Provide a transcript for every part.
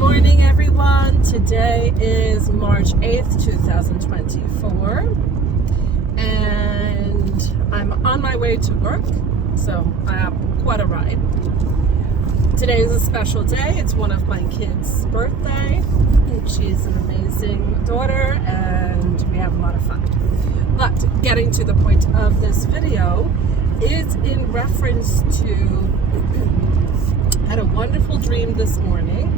morning, everyone. Today is March 8th, 2024, and I'm on my way to work, so I have quite a ride. Today is a special day. It's one of my kids' birthday. She's an amazing daughter, and we have a lot of fun. But getting to the point of this video is in reference to I had a wonderful dream this morning.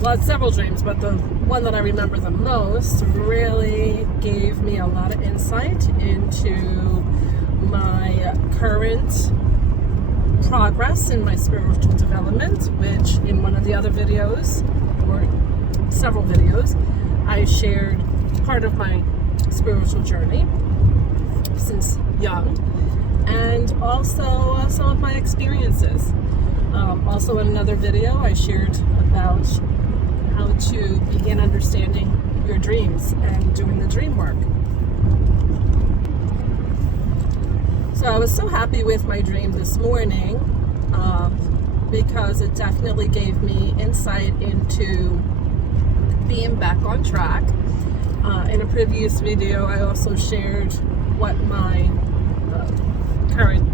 Well, several dreams, but the one that I remember the most really gave me a lot of insight into my current progress in my spiritual development, which in one of the other videos, or several videos, I shared part of my spiritual journey since young, and also some of my experiences. Also in another video, I shared about how to begin understanding your dreams and doing the dream work. So I was so happy with my dream this morning because it definitely gave me insight into being back on track. In a previous video, I also shared what my current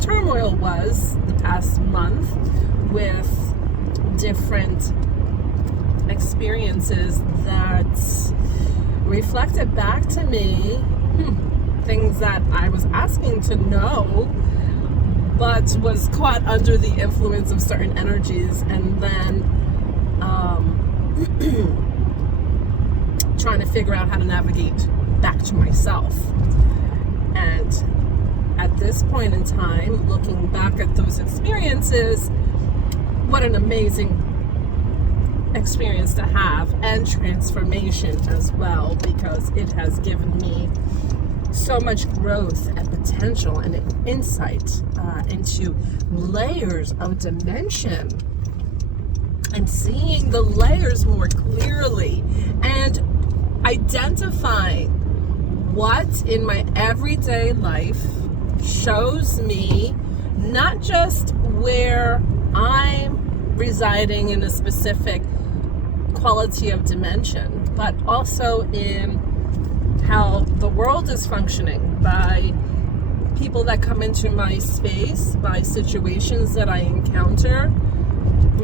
turmoil was the past month with different experiences that reflected back to me things that I was asking to know, but was caught under the influence of certain energies, and then trying to figure out how to navigate back to myself. And at this point in time, looking back at those experiences, what an amazing experience to have, and transformation as well, because it has given me so much growth and potential and insight into layers of dimension, and seeing the layers more clearly and identifying what in my everyday life shows me not just where I'm residing in a specific quality of dimension, but also in how the world is functioning by people that come into my space, by situations that I encounter,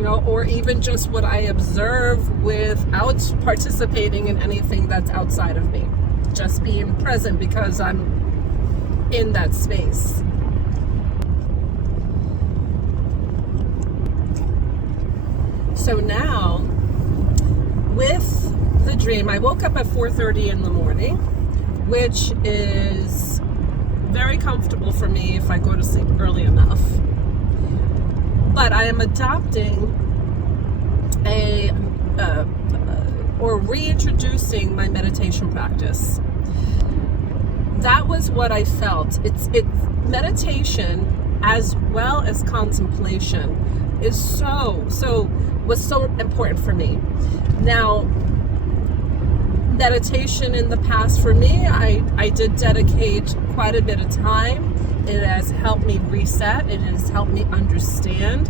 or even just what I observe without participating in anything that's outside of me. Just being present because I'm in that space. So now, with the dream, I woke up at 4:30 in the morning, which is very comfortable for me if I go to sleep early enough. But I am adopting or reintroducing my meditation practice. That was what I felt. It's meditation as well as contemplation is was so important for me. Now, meditation in the past for me, I did dedicate quite a bit of time. It has helped me reset. It has helped me understand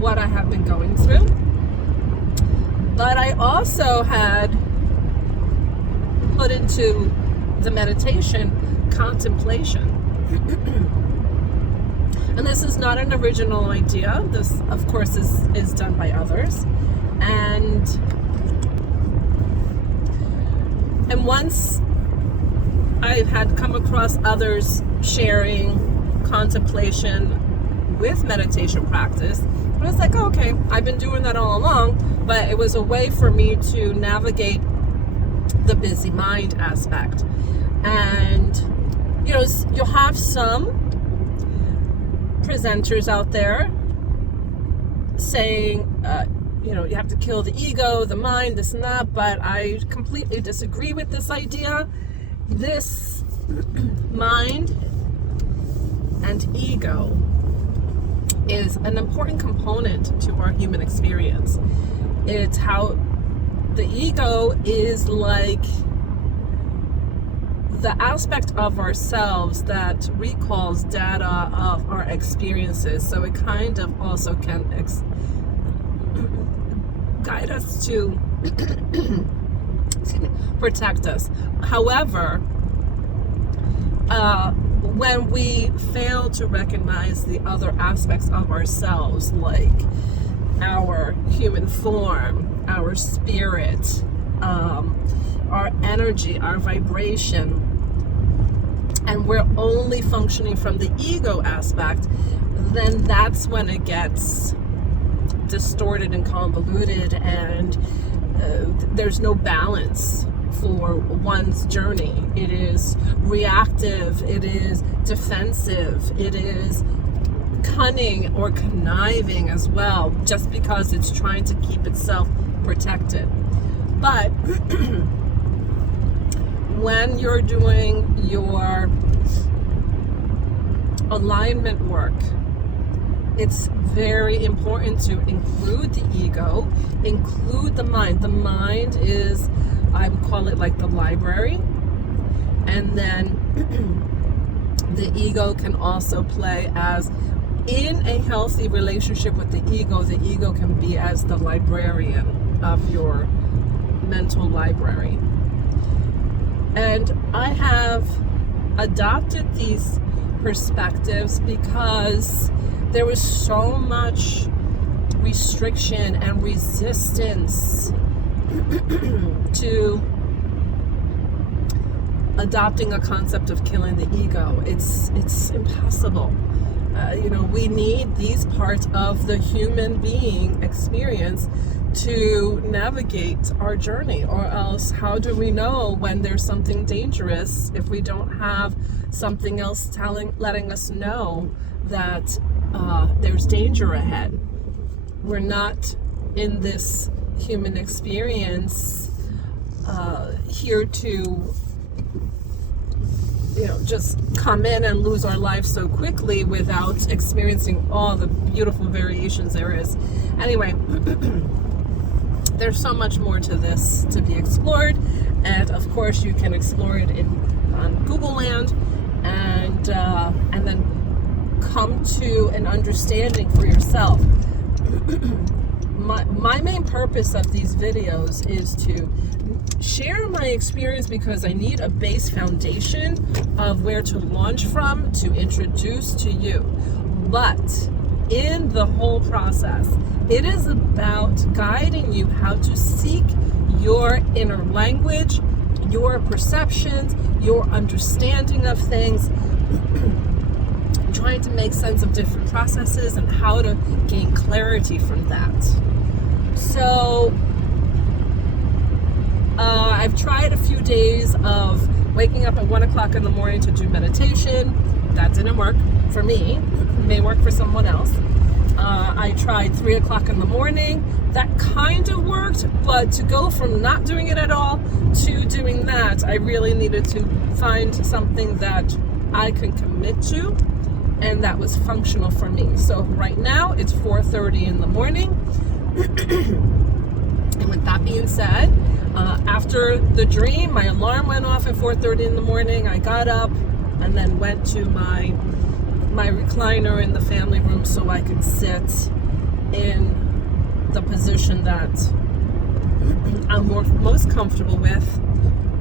what I have been going through. But I also had put into the meditation contemplation. And this is not an original idea. This, of course, is done by others. And once I had come across others sharing contemplation with meditation practice, I was like, oh, okay, I've been doing that all along, but it was a way for me to navigate the busy mind aspect. And, you'll have some presenters out there saying, you have to kill the ego, the mind, this and that, but I completely disagree with this idea. This mind and ego is an important component to our human experience. It's how the ego is like the aspect of ourselves that recalls data of our experiences. So it kind of also can guide us to protect us. However, when we fail to recognize the other aspects of ourselves, like our human form, our spirit, our energy, our vibration, and we're only functioning from the ego aspect, then that's when it gets distorted and convoluted, and there's no balance for one's journey. It is reactive, it is defensive, it is cunning or conniving as well, just because it's trying to keep itself protected. But when you're doing your alignment work, it's very important to include the ego, include the mind. The mind is, I would call it like the library. And then the ego can also play as, in a healthy relationship with the ego can be as the librarian of your mental library. And I have adopted these perspectives because there was so much restriction and resistance to adopting a concept of killing the ego. It's impossible. We need these parts of the human being experience to navigate our journey, or else how do we know when there's something dangerous if we don't have something else letting us know that there's danger ahead? We're not in this human experience here to just come in and lose our lives so quickly without experiencing all the beautiful variations there is. Anyway, there's so much more to this to be explored, and of course you can explore it on Google Land, and then come to an understanding for yourself. My main purpose of these videos is to share my experience, because I need a base foundation of where to launch from to introduce to you. But in the whole process, it is about guiding you how to seek your inner language, your perceptions, your understanding of things, trying to make sense of different processes and how to gain clarity from that. So I've tried a few days of waking up at 1 o'clock in the morning to do meditation. That didn't work for me. It may work for someone else. I tried 3 o'clock in the morning. That kind of worked, but to go from not doing it at all to doing that, I really needed to find something that I can commit to and that was functional for me. So right now it's 4:30 in the morning. And with that being said, after the dream, my alarm went off at 4:30 in the morning. I got up and then went to my recliner in the family room so I could sit in the position that I'm most comfortable with.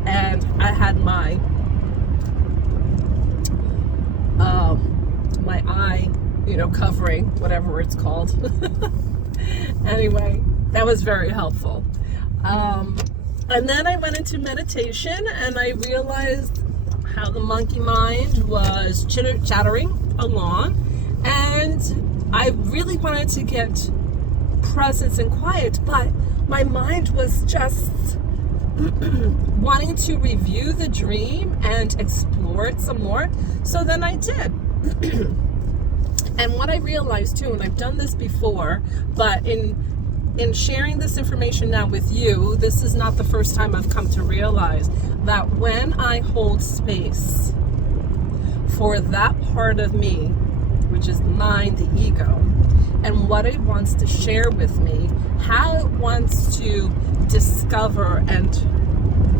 And I had my eye, covering, whatever it's called. Anyway, that was very helpful. And then I went into meditation, and I realized how the monkey mind was chattering along, and I really wanted to get presence and quiet, but my mind was just wanting to review the dream and explore it some more. So then I did. And what I realized too, and I've done this before, but in sharing this information now with you, this is not the first time I've come to realize that when I hold space for that part of me, which is mind, the ego, and what it wants to share with me, how it wants to discover and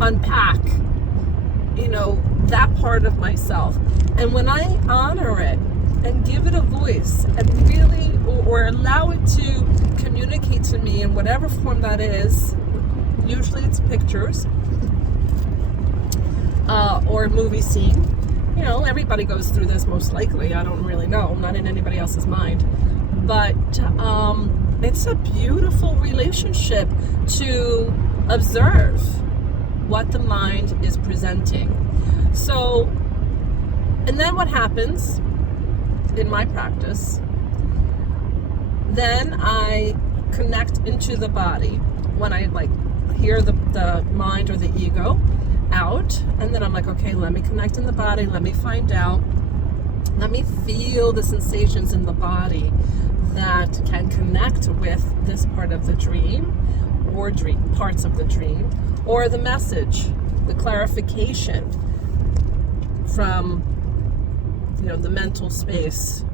unpack, that part of myself. And when I honor it and give it a voice, and really, or allow it to communicate to me in whatever form that is. Usually it's pictures, or a movie scene. You know, everybody goes through this most likely. I don't really know, not in anybody else's mind. But it's a beautiful relationship to observe what the mind is presenting. So, and then what happens in my practice, then I connect into the body when I like hear the mind or the ego out, and then I'm like, okay, let me connect in the body, let me find out, let me feel the sensations in the body that can connect with this part of the dream, or parts of the dream, or the message, the clarification from, you know, the mental space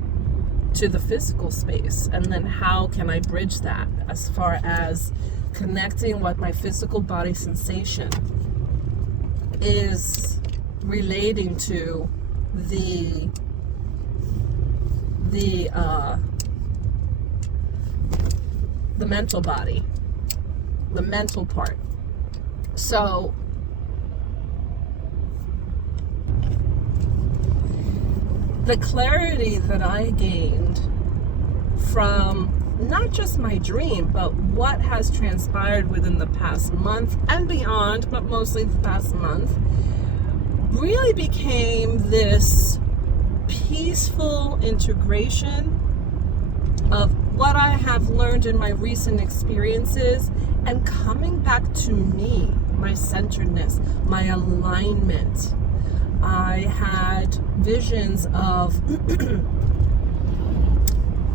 to the physical space. And then how can I bridge that as far as connecting what my physical body sensation is relating to the mental body, the mental part. So the clarity that I gained from not just my dream, but what has transpired within the past month and beyond, but mostly the past month, really became this peaceful integration of what I have learned in my recent experiences and coming back to me, my centeredness, my alignment. I had visions of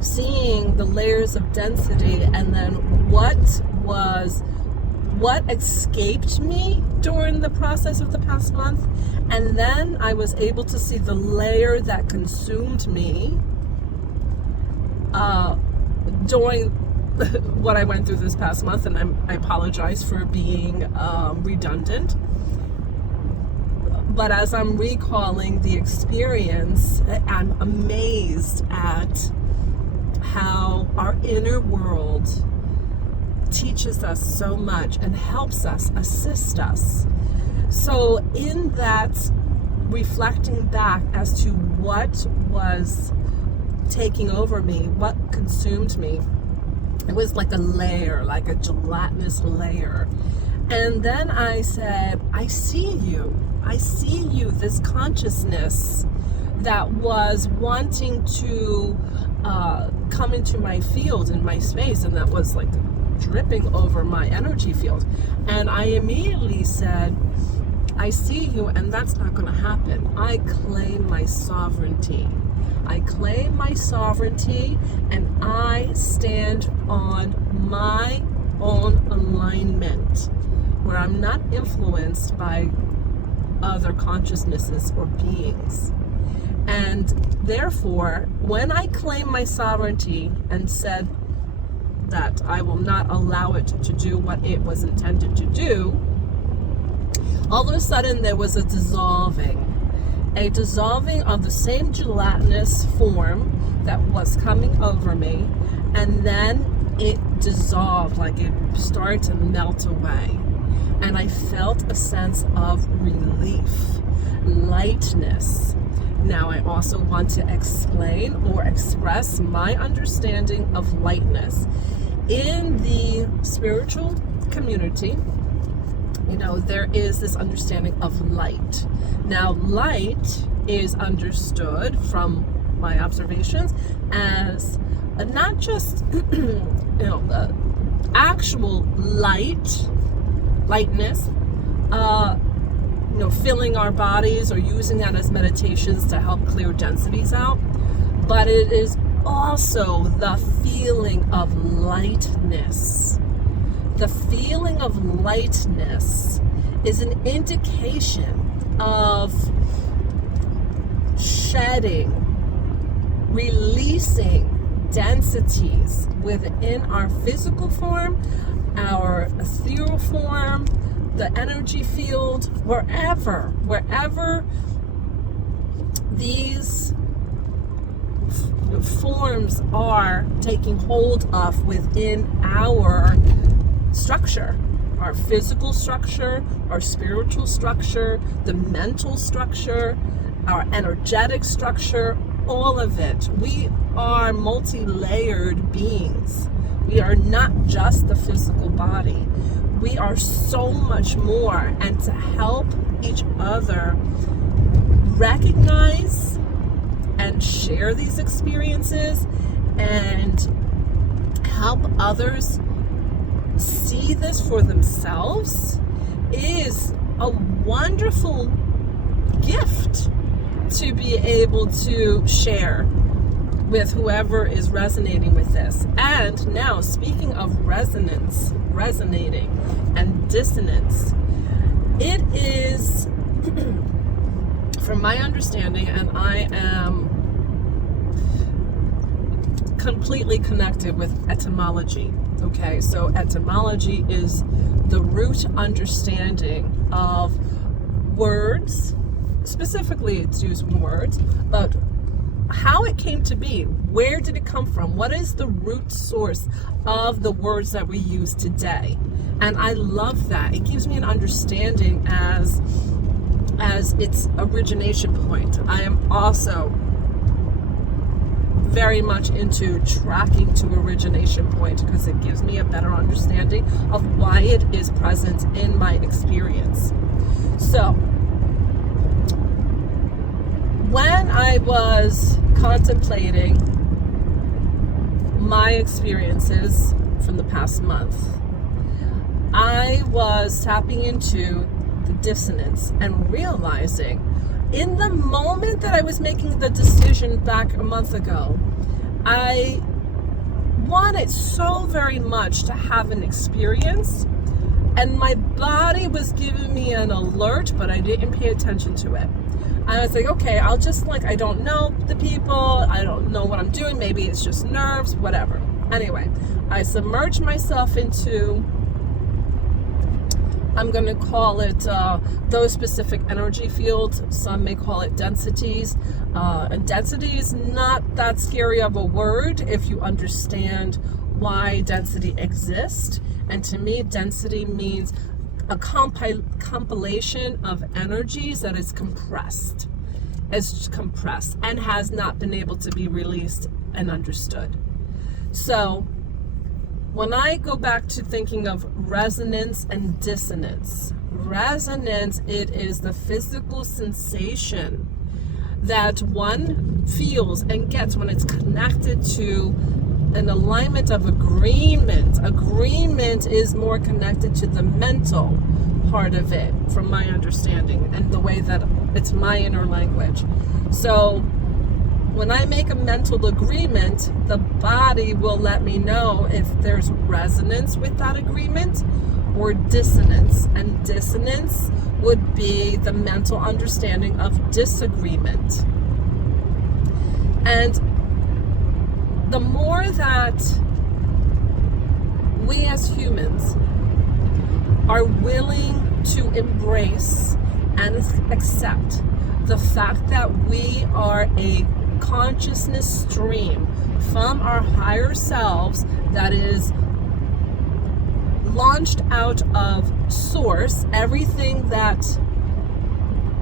seeing the layers of density, and then what escaped me during the process of the past month, and then I was able to see the layer that consumed me during what I went through this past month. And I apologize for being redundant. But as I'm recalling the experience, I'm amazed at how our inner world teaches us so much and helps us, assist us. So in that, reflecting back as to what was taking over me, what consumed me, it was like a layer, like a gelatinous layer. And then I said, I see you, this consciousness that was wanting to come into my field, in my space, and that was like dripping over my energy field. And I immediately said, I see you, and that's not going to happen. I claim my sovereignty. I claim my sovereignty, and I stand on my own alignment, where I'm not influenced by other consciousnesses or beings. And therefore, when I claim my sovereignty and said that I will not allow it to do what it was intended to do, all of a sudden there was a dissolving of the same gelatinous form that was coming over me, and then it dissolved, like it started to melt away. And I felt a sense of relief, lightness. Now I also want to explain or express my understanding of lightness. In the spiritual community, you know, there is this understanding of light. Now, light is understood from my observations as not just, actual lightness, filling our bodies or using that as meditations to help clear densities out, but it is also the feeling of lightness. The feeling of lightness is an indication of shedding, releasing densities within our physical form, our ethereal form, the energy field, wherever these forms are taking hold of within our structure, our physical structure, our spiritual structure, the mental structure, our energetic structure, all of it. We are multi-layered beings. We are not just the physical body. We are so much more. And to help each other recognize and share these experiences and help others see this for themselves is a wonderful gift to be able to share with whoever is resonating with this. And now, speaking of resonating and dissonance, it is, from my understanding, and I am completely connected with etymology. Okay, so etymology is the root understanding of words. Specifically, it's using words, but how it came to be, where did it come from, what is the root source of the words that we use today. And I love that. It gives me an understanding as its origination point. I am also very much into tracking to origination point because it gives me a better understanding of why it is present in my experience. So when I was contemplating my experiences from the past month, I was tapping into the dissonance and realizing in the moment that I was making the decision back a month ago, I wanted so very much to have an experience, and my body was giving me an alert, but I didn't pay attention to it. I was like, okay, I'll just I don't know the people, I don't know what I'm doing, maybe it's just nerves, whatever. Anyway, I submerged myself into, I'm going to call it those specific energy fields. Some may call it densities. And density is not that scary of a word if you understand why density exists. And to me, density means a compilation of energies that is compressed. It's compressed and has not been able to be released and understood. So when I go back to thinking of resonance and dissonance, resonance, it is the physical sensation that one feels and gets when it's connected to an alignment of agreement. Agreement is more connected to the mental part of it, from my understanding, and the way that it's my inner language. So when I make a mental agreement, the body will let me know if there's resonance with that agreement or dissonance. And dissonance would be the mental understanding of disagreement. And the more that we as humans are willing to embrace and accept the fact that we are a consciousness stream from our higher selves that is launched out of source, everything that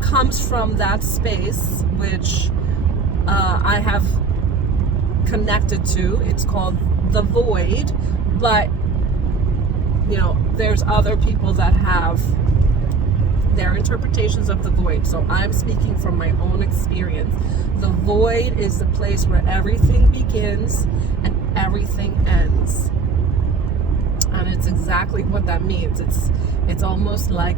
comes from that space, which I have connected to, it's called the void, but there's other people that have their interpretations of the void. So I'm speaking from my own experience. The void is the place where everything begins and everything ends. And it's exactly what that means. It's almost like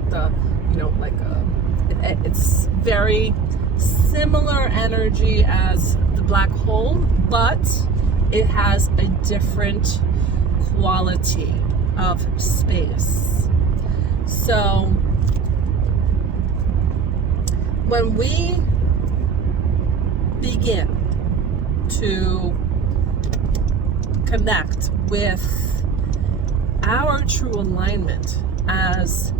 it's very similar energy as the black hole, but it has a different quality of space. So when we begin to connect with our true alignment as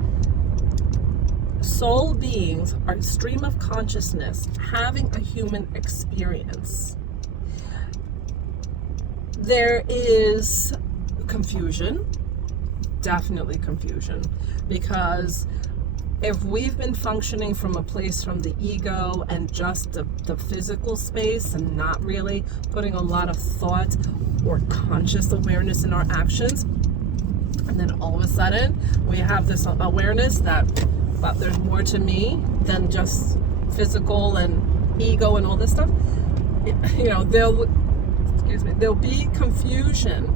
soul beings, our stream of consciousness, having a human experience, There is confusion, definitely confusion, because if we've been functioning from a place from the ego and just the physical space and not really putting a lot of thought or conscious awareness in our actions, and then all of a sudden we have this awareness that there's more to me than just physical and ego and all this stuff, there'll be confusion.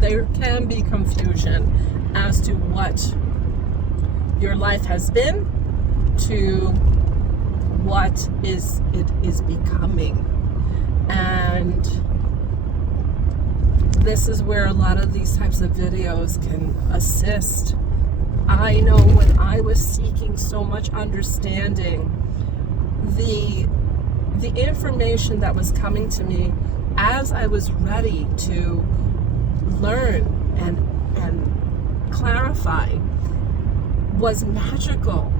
There can be confusion as to what your life has been to what it is becoming. And this is where a lot of these types of videos can assist. I know when I was seeking so much understanding, the information that was coming to me as I was ready to learn and clarify was magical.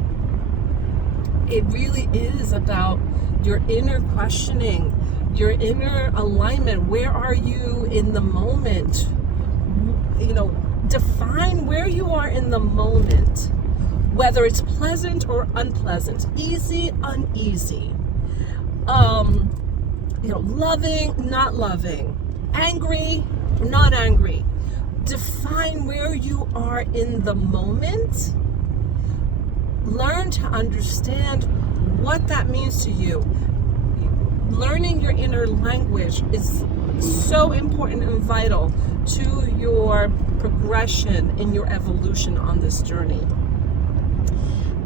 It really is about your inner questioning, your inner alignment. Where are you in the moment? Define where you are in the moment, whether it's pleasant or unpleasant, easy, uneasy, loving, not loving, angry, not angry. Define where you are in the moment. Learn to understand what that means to you. Learning your inner language is so important and vital to your progression in your evolution on this journey.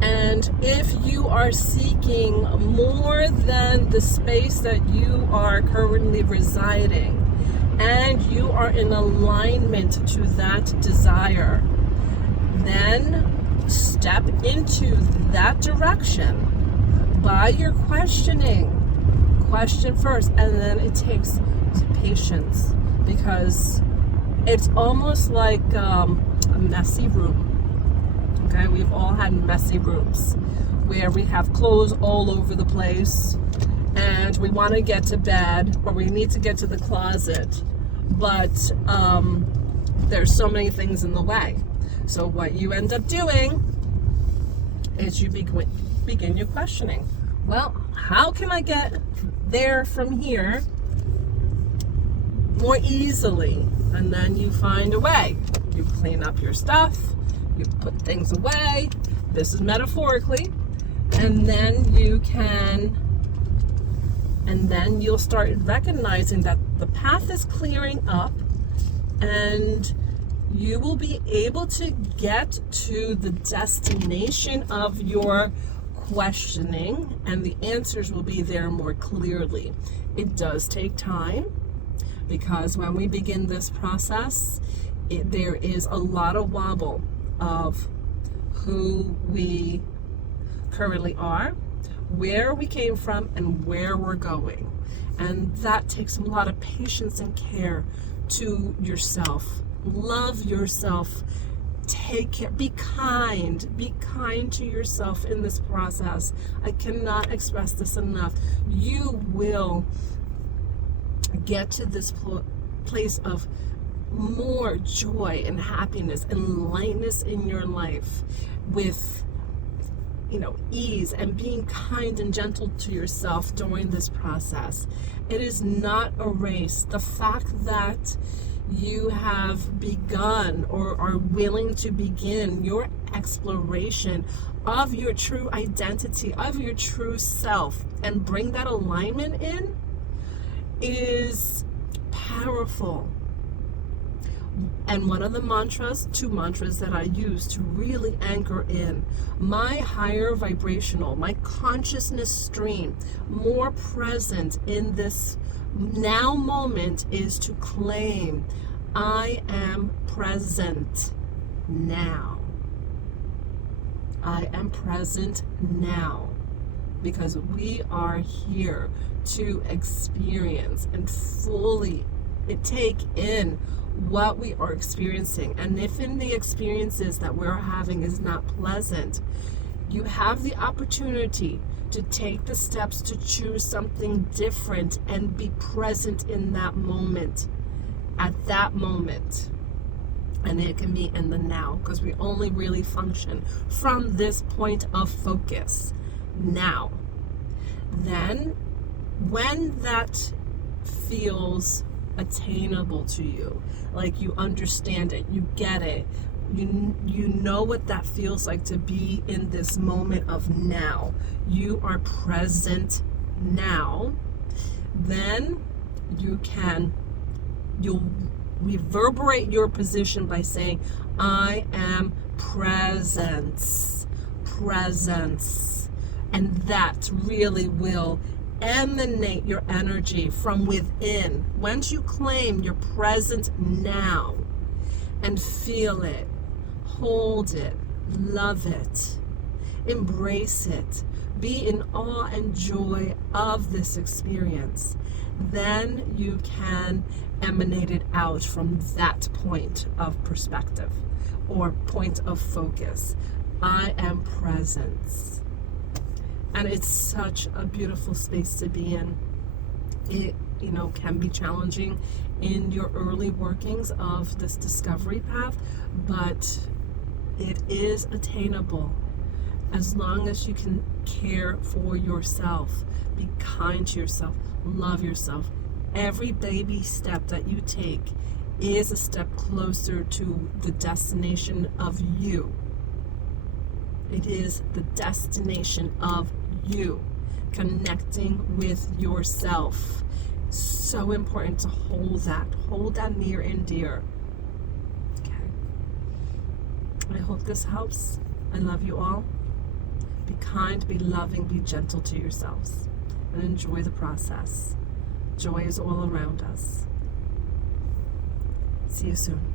And if you are seeking more than the space that you are currently residing, and you are in alignment to that desire, then step into that direction by your questioning. Question first, and then it takes patience, because it's almost like a messy room. Okay, we've all had messy rooms where we have clothes all over the place and we want to get to bed, or we need to get to the closet, but there's so many things in the way. So what you end up doing is you begin your questioning. Well, how can I get there from here more easily? And then you find a way. You clean up your stuff, you put things away. This is metaphorically. And then you'll start recognizing that the path is clearing up, and you will be able to get to the destination of your questioning, and the answers will be there more clearly. It does take time, because when we begin this process, there is a lot of wobble of who we currently are, where we came from, and where we're going. And that takes a lot of patience and care to yourself. Love yourself. Take care. Be kind to yourself in this process. I cannot express this enough. You will get to this place of more joy and happiness and lightness in your life with ease, and being kind and gentle to yourself during this process. It is not a race. The fact that you have begun or are willing to begin your exploration of your true identity, of your true self, and bring that alignment in is powerful. And one of the two mantras that I use to really anchor in my higher vibrational, my consciousness stream, more present in this now moment, is to claim, I am present now. I am present now. Because we are here to experience and fully take in what we are experiencing. And if in the experiences that we're having is not pleasant, you have the opportunity to take the steps to choose something different and be present in that moment. at that moment. And it can be in the now, because we only really function from this point of focus now. Then, when that feels attainable to you, like you understand it, you get it, you know what that feels like to be in this moment of now, you are present now, then you'll reverberate your position by saying, I am presence. And that really will emanate your energy from within. Once you claim you're present now and feel it, hold it, love it, embrace it, be in awe and joy of this experience, then you can emanate it out from that point of perspective or point of focus. I am presence. And it's such a beautiful space to be in. It, can be challenging in your early workings of this discovery path, but it is attainable as long as you can care for yourself, be kind to yourself, love yourself. Every baby step that you take is a step closer to the destination of you. It is the destination of you, connecting with yourself. So important to hold that near and dear. Okay. I hope this helps. I love you all. Be kind, be loving, be gentle to yourselves, and enjoy the process. Joy is all around us. See you soon.